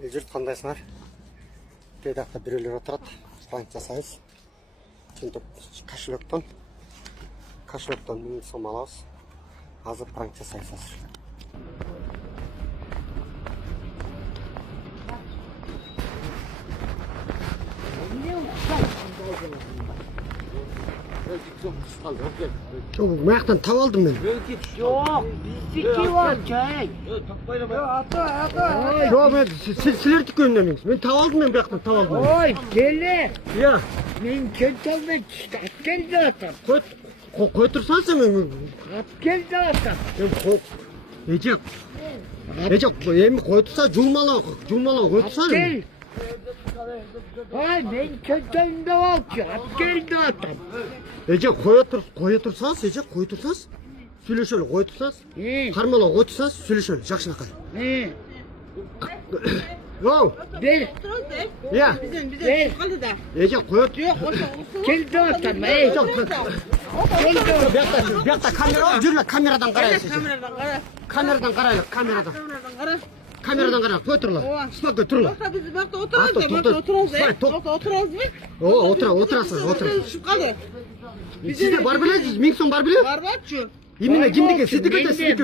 Жұрт қандайсыңар? Қайдақта біреулер отырады. Пранк жасаймыз. Сөйтіп кошелектен 1000 сом аламыз. Азыр пранк жасаймыз азыр. Bu mayaqtan tap aldım ben. Yok, bizdeki var çay. Yo ben sizler tükönünden miyim? Ben tap aldım ben bu mayaqtan tap aldım. Oy, gele. Ya. Men kentalda geldi atam. Koytursan sen ben. Geldi atam. Ecek. Emi koytursa julmalı koytursa. Gel. Ay, men kentalda var ki. Geldi atam. Ecek koytursanız, Ecek koytursanız. Söyleşeli koytursanız. Karmala koytursanız söyleşeli. Жақшынақай. Yo. Gel. Ya. Gel. Ecek koyut. Geldi atam. Bir yakta kamera var. Жүрle kameradan qarayasın. Kameradan qarayalım. Kameradan qara. Koyturla. Spakka turla. Oturasın. Sizde var bile, 1000 сом бар bile? Бар ба, чу? Именно кимдики? Сіздікі де сіздікі.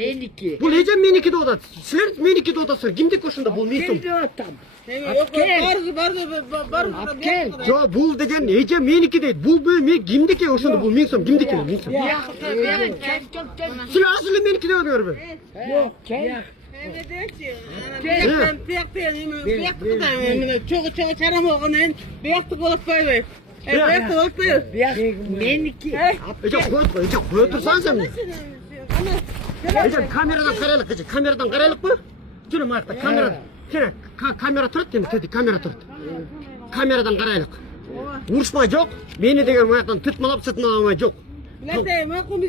Меники. Бұл ежен менікі де одады. Сілер менікі де одасыр. Кимдік ошында бұл 1000 сом? Geldi atam. Gel. Жо, бұл деген ежен менікі дейді. Бұл кимдікі ошында бұл 1000 сом? Кимдікі 1000 сом? Сілер асылы менікі де өңір бі? Yok, gel. Çok çaram oğunen beyaktık olup koyuyor. Beyaktık olup koyuyor. Meniki. Ежен koyutursan sen mi? Ежен kameradan qaraylık ежен. Kameradan qaraylık mı? Жүрі маяқта kameradan. Сені kamera тұрады дейміз, тәді kamera тұрады. Kameradan qaraylık. Ұрышма жоқ. Мені деген маяқтан түтмалап сытмаламай жоқ.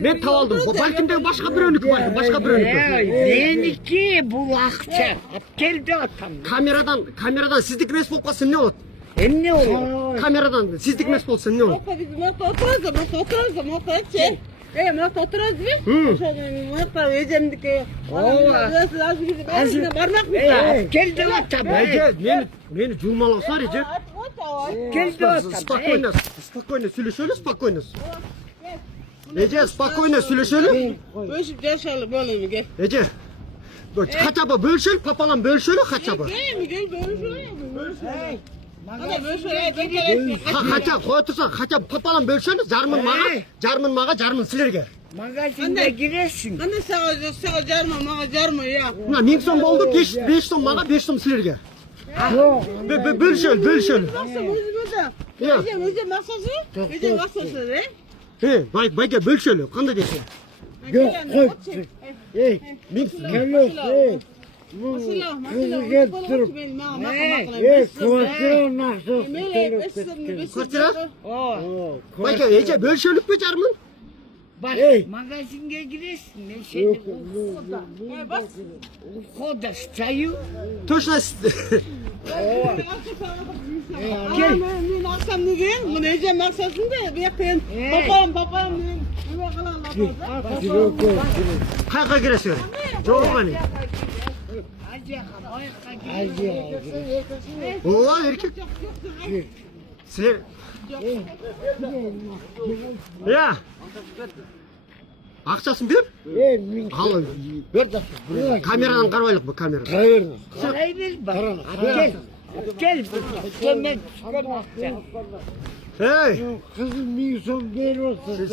Ben tav aldım. Balkimde başka bir önlük var. Başka bir önlük var. Meniki bu akça. Geldi atam. Kameradan sizlik mes bolup kalsın ne olur? Ne olur? Kameradan sizlik mes bolsun ne olur? Geldi atam. Meni julmalasar Ece. Geldi atam. Спокойно сөйлешелі, спокойно. Ece, спокойно сөйлешелі. Bölüşüp yaşayalım böyle mi gel? Ece, хотя бы бөлшел, папалам бөлшелі хотя бы. Gel bölüşelim. Хотя, қойытырсан, хотя бы папалам бөлшелі, жармын маға, жармын сілерге. Magazinde girersin. Hani sağa carma, mağa carma ya. 1000 сом болды, 5 сом маға, 5 сом сілерге. Yok. Bölşel. Özüm maksası? Özüm maksası ne? Bayga bölşelі, қандай дейсің? Yok koy. Gel yok. Kızı getirip. Kıvırtırın nasıl? Kvartira? Bayga, Ece bölşelік pü jarmın? Bak magazinge girersin. Ne şeyde ukoda çayı. Точно. Gel. Ben akşam ne gel? Bu Özüm maksası da bir yakın. Papam. Қайқа кересің? Жоқ қане. Oha erkek. Сілер. Ya. Ақшасын бер. Ал. Камерадан қарабайлық бұл камера. Parayı ver bak. Gel. Hemen Ey. kızım 1000 som değil olsun.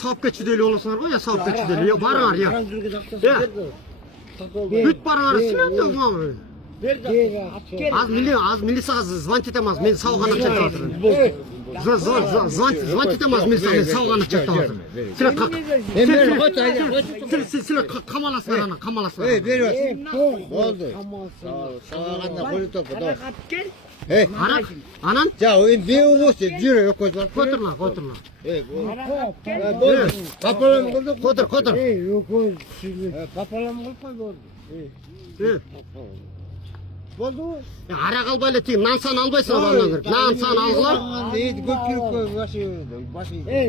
Сауып кетші олысыңар ғой, я сауып кетші я барыңар, я. Бүт барыңар, сілер. Аз милицияға звонить етеміз, мен сауғаны чектіп жатырмын. Звонить етеміз милицияға, мен сауғаны чектіп жатырмын. Сілер қамаласыңар. Oldu. Sağağında koyu topu da. Анан? Ya o bir olursa yürü yok koydular. Koyturla. Papalam kurduk. Koytur. Yok o. Papalam kurduk. Oldu mu? Aрақ албайлы тиң, нан сан албайсың балынан кіріп. Нан сан алғылар. Neydi götürüp koy başı.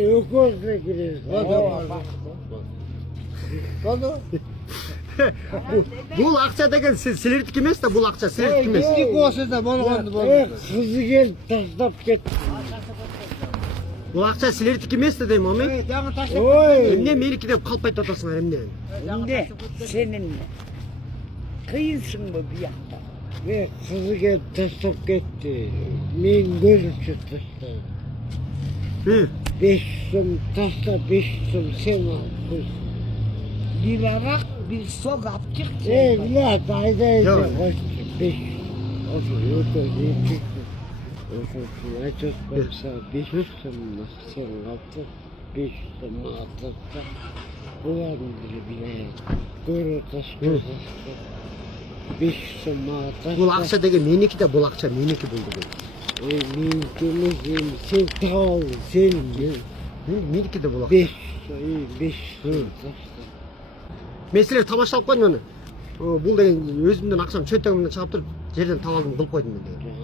Yok o girersin. Oldu. Бул акча деген силердики эмес да, бул акча силердики эмес. Bizdeki olsa da bolğandı Kızı geldi taşlap gitti. Бул акча силердики эмес да дейм, ами. Dağın taşla. Oy. Эмне меники деп калп айтып атасыңар эмне? Ne? Senin kıyınsın mı bir yanda? Ve kızı geldi taşlap gitti. Men gözümsüz taşladım. Hı. 5 sum taşla 5 sum sen al kız. Bir arak bir sok aptık. La dayda Yok. 5. Otur otur çıktı. Otur açık baksa 5 sum sen aptık. 5 sum attık. Ulan bile doğru taş kız. 5 sum attık. Бул акча деген меники да, бул акча меники болду бул. Min temizliğim sen tamam sen. Меники да бул акча. 5 sum taşla. Мен силерди тамашалап койдум аны. Бул деген өзүмдүн акчам чөнтөгүмдөн чыгып туруп жерден таап алдым, кылып койдум мен деген.